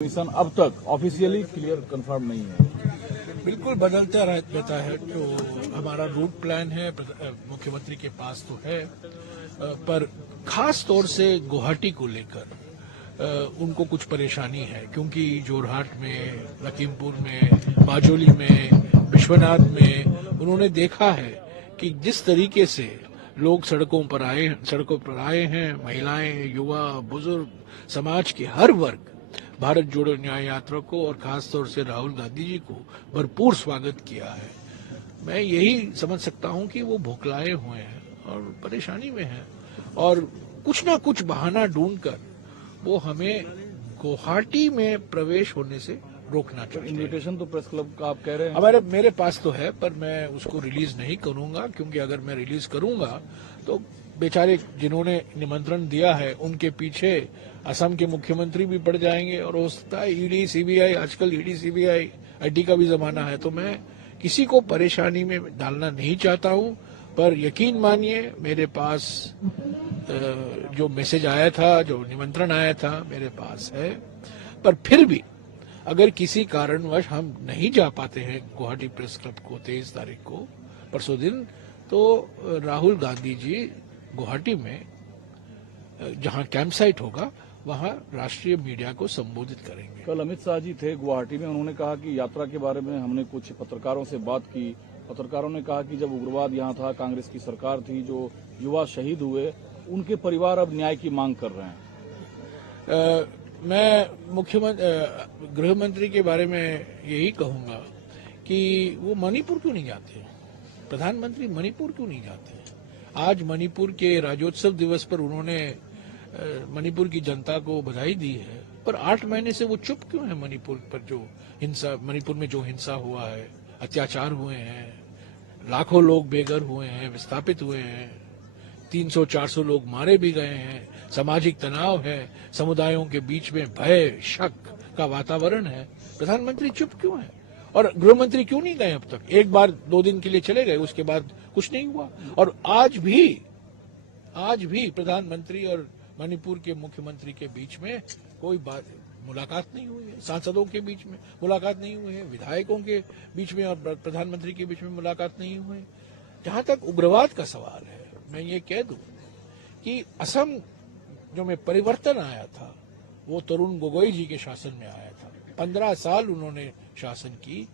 Mission अब तक officially clear confirm नहीं है। बिल्कुल बदलता रहता है। तो हमारा रूट प्लान है, मुख्यमंत्री के पास तो है, पर खास तौर से गुवाहाटी को लेकर उनको कुछ परेशानी है, क्योंकि जोरहाट में, लखीमपुर में, बाजोली में, विश्वनाथ में उन्होंने देखा है कि जिस तरीके से लोग सड़कों पर आए हैं, महिलाएं, युवा, बुजुर्ग, समाज के हर वर्ग भारत जोड़ो न्याय यात्रा को और खासतौर से राहुल गांधी जी को भरपूर स्वागत किया है। मैं यही समझ सकता हूं कि वो भुखलाए हुए हैं और परेशानी में हैं और कुछ ना कुछ बहाना ढूंढकर वो हमें गुवाहाटी में प्रवेश होने से रोकना चाहिए। इन्विटेशन तो प्रेस क्लब का आप कह रहे हैं? मेरे पास तो है, पर मैं उसको रिलीज नहीं करूंगा, क्योंकि अगर मैं रिलीज करूंगा तो बेचारे जिन्होंने निमंत्रण दिया है उनके पीछे असम के मुख्यमंत्री भी पड़ जाएंगे और हो सकता है ईडी सीबीआई, आजकल ईडी सीबीआई आईटी का भी जमाना है, तो मैं किसी को परेशानी में डालना नहीं चाहता हूं। पर यकीन मानिए, मेरे पास जो मैसेज आया था, जो निमंत्रण आया था, मेरे पास है। पर फिर भी अगर किसी कारणवश हम नहीं जा पाते हैं गुवाहाटी प्रेस क्लब को 23 तारीख को, परसों दिन, तो राहुल गांधी जी गुवाहाटी में जहां कैंप साइट होगा वहां राष्ट्रीय मीडिया को संबोधित करेंगे। कल अमित शाह जी थे गुवाहाटी में, उन्होंने कहा कि यात्रा के बारे में हमने कुछ पत्रकारों से बात की। पत्रकारों ने कहा कि जब उग्रवाद यहाँ था, कांग्रेस की सरकार थी, जो युवा शहीद हुए, उनके परिवार अब न्याय की मांग कर रहे हैं। मैं गृह मंत्री के बारे में यही कहूंगा कि वो मणिपुर क्यों नहीं जाते, प्रधानमंत्री मणिपुर क्यों नहीं जाते। आज मणिपुर के राज्योत्सव दिवस पर उन्होंने मणिपुर की जनता को बधाई दी है, पर 8 महीने से वो चुप क्यों है। मणिपुर में जो हिंसा हुआ है, अत्याचार हुए हैं, लाखों लोग बेघर हुए हैं, विस्थापित हुए हैं, 300-400 लोग मारे भी गए हैं, सामाजिक तनाव है, समुदायों के बीच में भय, शक का वातावरण है। प्रधानमंत्री चुप क्यों है? और गृह मंत्री क्यों नहीं गए अब तक? एक बार 2 दिन के लिए चले गए, उसके बाद कुछ नहीं हुआ। और आज भी प्रधानमंत्री और मणिपुर के मुख्यमंत्री के बीच में कोई मुलाकात नहीं हुई है, सांसदों के बीच में मुलाकात नहीं हुई है, विधायकों के बीच में और प्रधानमंत्री के बीच में मुलाकात नहीं हुई है। जहां तक उग्रवाद का सवाल है, मैं ये कह दूं कि असम जो में परिवर्तन आया था वो तरुण गोगोई जी के शासन में आया था। 15 साल उन्होंने शासन की।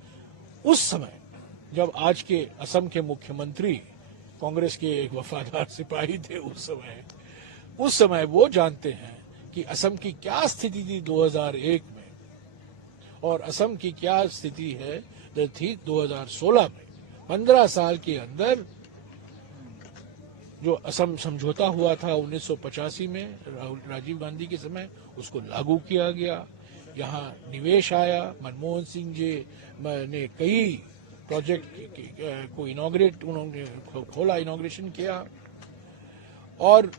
उस समय जब आज के असम के मुख्यमंत्री कांग्रेस के एक वफादार सिपाही थे, उस समय वो जानते हैं कि असम की क्या स्थिति थी 2001 में और असम की क्या स्थिति है थी 2016 में। 15 साल के अंदर जो असम समझौता हुआ था 1985 में राजीव गांधी के समय, उसको लागू किया गया। यहाँ निवेश आया, मनमोहन सिंह जी ने कई प्रोजेक्ट को उन्होंने इनॉग्रेशन किया और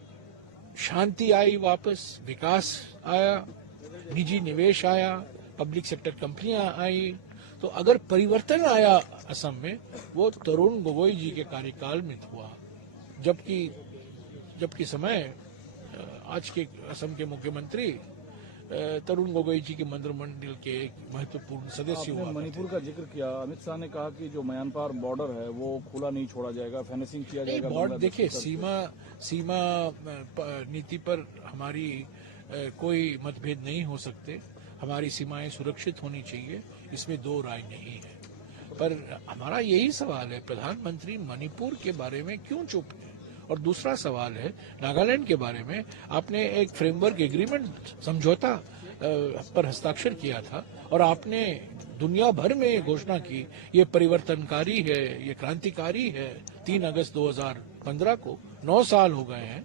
शांति आई, वापस विकास आया, निजी निवेश आया, पब्लिक सेक्टर कंपनियां आई। तो अगर परिवर्तन आया असम में, वो तरुण गोगोई जी के कार्यकाल में हुआ, जबकि समय आज के असम के मुख्यमंत्री तरुण गोगोई जी के मंत्रिमंडल के एक महत्वपूर्ण सदस्य हुआ। मणिपुर का जिक्र किया, अमित शाह ने कहा कि जो म्यांमार बॉर्डर है वो खुला नहीं छोड़ा जाएगा, फेंसिंग किया जाएगा। बॉर्डर देखिए, सीमा नीति पर हमारी कोई मतभेद नहीं हो सकते। हमारी सीमाएं सुरक्षित होनी चाहिए, इसमें 2 राय नहीं है। पर हमारा यही सवाल है, प्रधानमंत्री मणिपुर के बारे में क्यों चुप है? और दूसरा सवाल है, नागालैंड के बारे में आपने एक फ्रेमवर्क एग्रीमेंट, समझौता पर हस्ताक्षर किया था और आपने दुनिया भर में घोषणा की ये परिवर्तनकारी है, ये क्रांतिकारी है। 3 अगस्त 2015 को 9 साल हो गए हैं,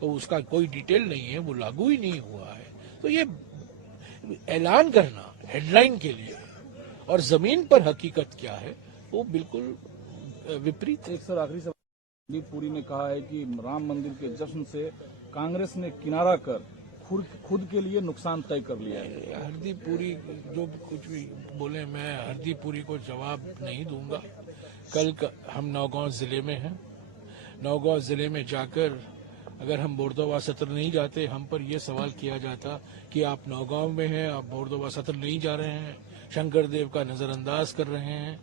तो उसका कोई डिटेल नहीं है, वो लागू ही नहीं हुआ है। तो ये ऐलान करना हेडलाइन के लिए और जमीन पर हकीकत क्या है, वो बिल्कुल विपरीत है। सर, आखिरी हरदीप पुरी ने कहा है कि राम मंदिर के जश्न से कांग्रेस ने किनारा कर खुद के लिए नुकसान तय कर लिया है। हरदीप पुरी जो कुछ भी बोले, मैं हरदीप पुरी को जवाब नहीं दूंगा। कल हम नौगांव जिले में हैं, नौगांव जिले में जाकर अगर हम बोरदोबा सत्र नहीं जाते, हम पर यह सवाल किया जाता कि आप नौगांव में हैं, आप बोरदोबा सत्र नहीं जा रहे हैं, शंकर देव का नजरअंदाज कर रहे हैं,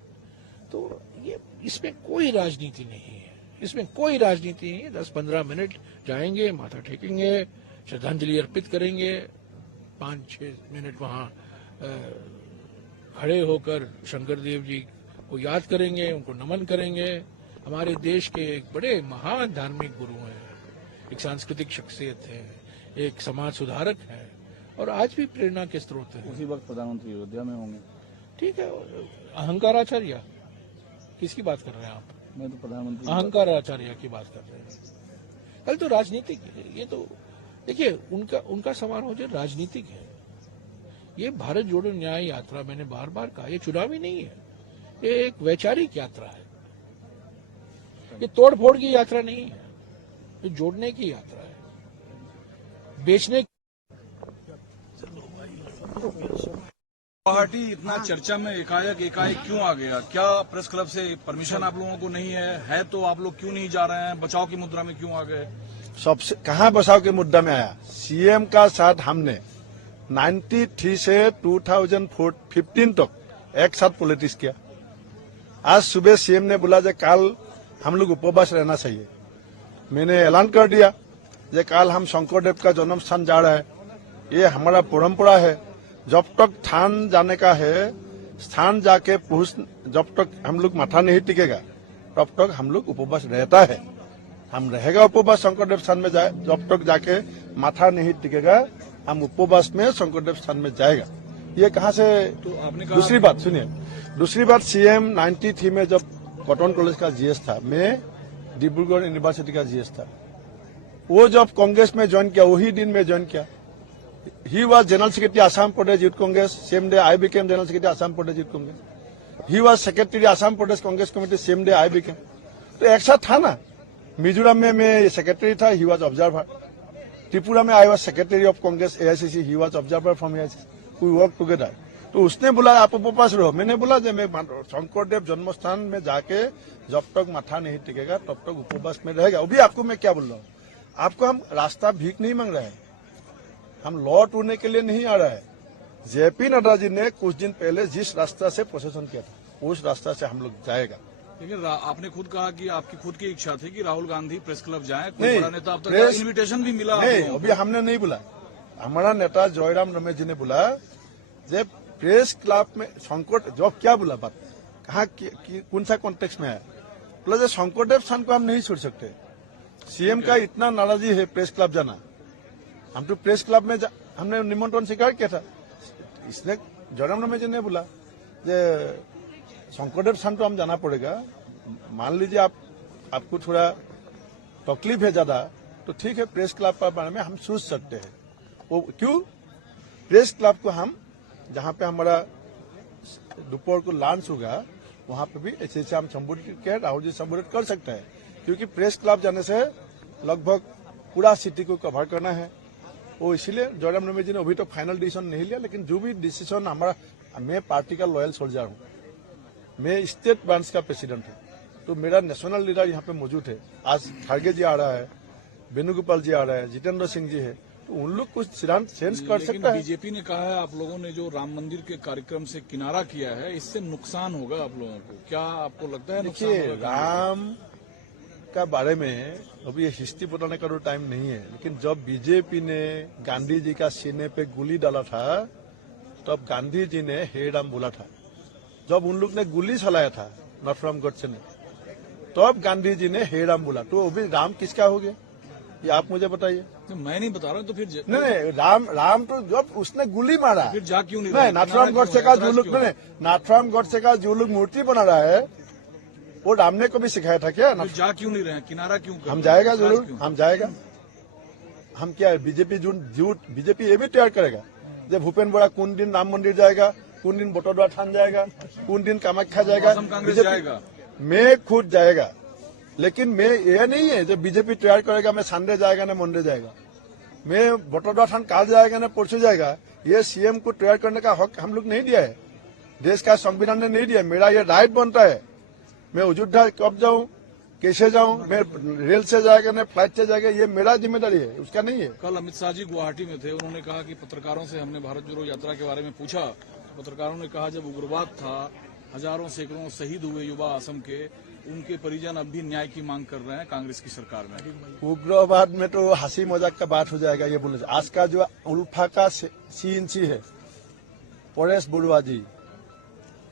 तो ये इसमें कोई राजनीति नहीं है, इसमें कोई राजनीति नहीं है। 10-15 मिनट जाएंगे, माथा टेकेंगे, श्रद्धांजलि अर्पित करेंगे, 5-6 मिनट वहां खड़े होकर शंकर देव जी को याद करेंगे, उनको नमन करेंगे। हमारे देश के एक बड़े महान धार्मिक गुरु हैं, एक सांस्कृतिक शख्सियत है, एक समाज सुधारक है और आज भी प्रेरणा के स्रोत है। उसी वक्त प्रधानमंत्री अयोध्या में होंगे। ठीक है, अहंकाराचार्य किसकी बात कर रहे हैं आप? मैं तो प्रधानमंत्री अहंकाराचार्य की बात कर रहे हैं। कल तो राजनीतिक है, ये तो देखिए उनका समारोह जो राजनीतिक है। ये भारत जोड़ो न्याय यात्रा, मैंने बार बार कहा, ये चुनावी नहीं है, ये एक वैचारिक यात्रा है, ये तोड़ फोड़ की यात्रा नहीं है, ये जोड़ने की यात्रा है, बेचने। गुवाहाटी इतना चर्चा में एकाएक क्यों आ गया? क्या प्रेस क्लब से परमिशन आप लोगों को नहीं है तो आप लोग क्यों नहीं जा रहे हैं? बचाव की मुद्रा में क्यों आ गए? सबसे कहाँ बचाव के मुद्दा में आया? सीएम का साथ हमने 93 से 2015 तक एक साथ पॉलिटिक्स किया। आज सुबह सीएम ने बोला कि कल हम लोग उपवास रहना चाहिए। मैंने ऐलान कर दिया कि कल हम शंकरदेव का जन्म स्थान जा रहा है, ये हमारा परंपरा है। जब तक स्थान जाने का है, स्थान जाके जब तक हम लोग माथा नहीं टिकेगा तब तक हम लोग उपवास रहता है। हम रहेगा उपवास शंकरदेव स्थान में जाए, जब तक जाके माथा नहीं टिकेगा हम उपवास में शंकरदेव स्थान में जाएगा। ये कहाँ से? तो आपने कहा दूसरी बात सुनिए, दूसरी बात सीएम 93 में जब कॉटन कॉलेज का जीएस था, मैं डिब्रूगढ़ यूनिवर्सिटी का जीएस था, वो जब कांग्रेस में ज्वाइन किया वही दिन में ज्वाइन किया। He was General Secretary Assam Pradesh Youth Congress. Same day I became General Secretary Assam Pradesh Youth Congress. He was Secretary Assam Pradesh Congress Committee. Same day I became. तो एक साथ था ना। मिजोरम में मैं सेक्रेटरी था, he was observer. Tripura में I was Secretary of Congress AICC, he was observer from AICC. We worked together. तो उसने बोला आप उपवास रहो, मैंने बोला जब मैं शंकरदेव जन्म स्थान में जाके जब तक माथा नहीं टिकेगा तब तक उपवास में रहेगा। अभी आपको मैं क्या बोल रहा हूँ, आपको हम रास्ता भीख नहीं मांग रहे हैं, हम लॉ टूरने के लिए नहीं आ रहा है। जेपी नड्डा जी ने कुछ दिन पहले जिस रास्ता से प्रोसेसन किया था उस रास्ता से हम लोग जाएगा। लेकिन आपने खुद कहा कि आपकी खुद की इच्छा थी कि राहुल गांधी प्रेस क्लब जाएं, कोई नहीं, बड़ा नेता अब तक इन्विटेशन भी मिला नहीं, अभी हमने नहीं बोला। हमारा नेता जयराम रमेश जी ने बोला जब प्रेस क्लब में संकट जब क्या बोला बात कहा कौन सा कॉन्टेक्स्ट में है, बोला शंकरदेव स्थान को हम नहीं छोड़ सकते। सीएम का इतना नाराजगी है प्रेस क्लब जाना, हम तो प्रेस क्लब में हमने निमंत्रण स्वीकार किया था। इसने जयराम रमेश जी ने बोला जे शंकरदेव स्थान तो हम जाना पड़ेगा, मान लीजिए आपको थोड़ा तकलीफ है ज्यादा तो ठीक है, प्रेस क्लब के बारे में हम सोच सकते हैं। वो क्यों? प्रेस क्लब को हम जहां पे हमारा दोपहर को लॉन्च होगा वहां पे भी ऐसे हम संबोधित किया, राहुल जी संबोधित कर सकते हैं, क्योंकि प्रेस क्लब जाने से लगभग पूरा सिटी को कवर करना है। वो इसीलिए जयराम रमेश जी ने अभी तो फाइनल डिसीजन नहीं लिया, लेकिन जो भी डिसीजन हमारा, मैं पार्टी का लॉयल सोल्जर हूँ, मैं स्टेट ब्रांच का प्रेसिडेंट हूँ, तो मेरा नेशनल लीडर यहाँ पे मौजूद है। आज खड़गे जी आ रहा है, वेणुगोपाल जी आ रहा है, जितेंद्र सिंह जी है, तो उन लोग कुछ सिद्धांत चेंज कर सकता है। बीजेपी ने कहा है आप लोगों ने जो राम मंदिर के कार्यक्रम से किनारा किया है इससे नुकसान होगा आप लोगों को, क्या आपको लगता है नुकसान देखिए होगा? राम का बारे में अभी ये हिस्ट्री बताने का तो टाइम नहीं है, लेकिन जब बीजेपी ने गांधी जी का सीने पे गोली डाला था तब गांधी जी ने हे राम बोला था। जब उन लोग ने गोली चलाया था नथुराम गोडसे ने, तब गांधी जी ने हे राम बोला। तो अभी राम किसका हो गया ये आप मुझे बताइए। तो मैं नहीं बता रहा हूं, तो फिर नहीं, राम तो जब उसने गोली मारा, फिर जा क्यों नहीं? नहीं, नाथुराम गोडसे का जो लोग, नाथुराम गोडसे का जो लोग मूर्ति बना रहा है वो राम ने कभी सिखाया था क्या? फिर जा क्यों नहीं रहे, किनारा क्यों? हम जाएगा जरूर, हम जाएगा। हम क्या बीजेपी बीजेपी ये भी तैयार करेगा जब भूपेन बोरा कौन दिन राम मंदिर जाएगा, कौन दिन बटोदरा थान जाएगा, कौन दिन कामाख्या जाएगा, कांग्रेस जाएगा, मैं खुद जाएगा। लेकिन मैं ये नहीं है जब बीजेपी तैयार करेगा मैं संडे जाएगा ना मंडे जाएगा, मैं बटोदरा थान काल जाएगा ना परसों जाएगा, ये सीएम को तैयार करने का हक हम लोग नहीं दिया है, देश का संविधान ने नहीं दिया। मेरा ये राइट बनता है, मैं अयोध्या कब जाऊं, कैसे जाऊं मैं, रेल से जाएगा ना फ्लाइट से जाएगा, ये मेरा जिम्मेदारी है, उसका नहीं है। कल अमित शाह जी गुवाहाटी में थे, उन्होंने कहा कि पत्रकारों से हमने भारत जोड़ो यात्रा के बारे में पूछा, तो पत्रकारों ने कहा जब उग्रवाद था, हजारों सैकड़ों शहीद हुए युवा असम के, उनके परिजन अब भी न्याय की मांग कर रहे हैं कांग्रेस की सरकार में। उग्रवाद में तो हंसी मजाक का बात हो जाएगा ये बोलने से। आज का जो उल्फा का CNC है परेश बरुआ जी,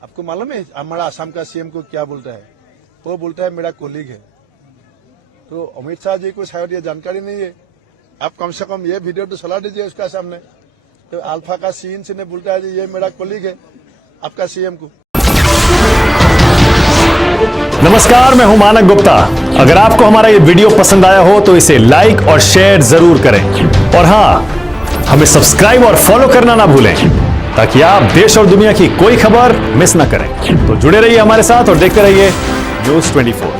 आपको मालूम है हमारा असम का CM को क्या बोलता है? वो बोलता है मेरा कोलीग है। तो अमित शाह जी को शायद ये जानकारी नहीं है। आप कम से कम ये वीडियो तो चला दीजिए उसका सामने। तो अल्फा का CNC ने बोलता है ये मेरा कोलीग है आपका CM को। नमस्कार, मैं हूं मानक गुप्ता। अगर आपको हमारा ये वीडियो पसंद आया हो तो इसे लाइक और शेयर जरूर करें, और हां, हमें सब्सक्राइब और फॉलो करना ना भूलें ताकि आप देश और दुनिया की कोई खबर मिस ना करें। तो जुड़े रहिए हमारे साथ और देखते रहिए न्यूज़ 24।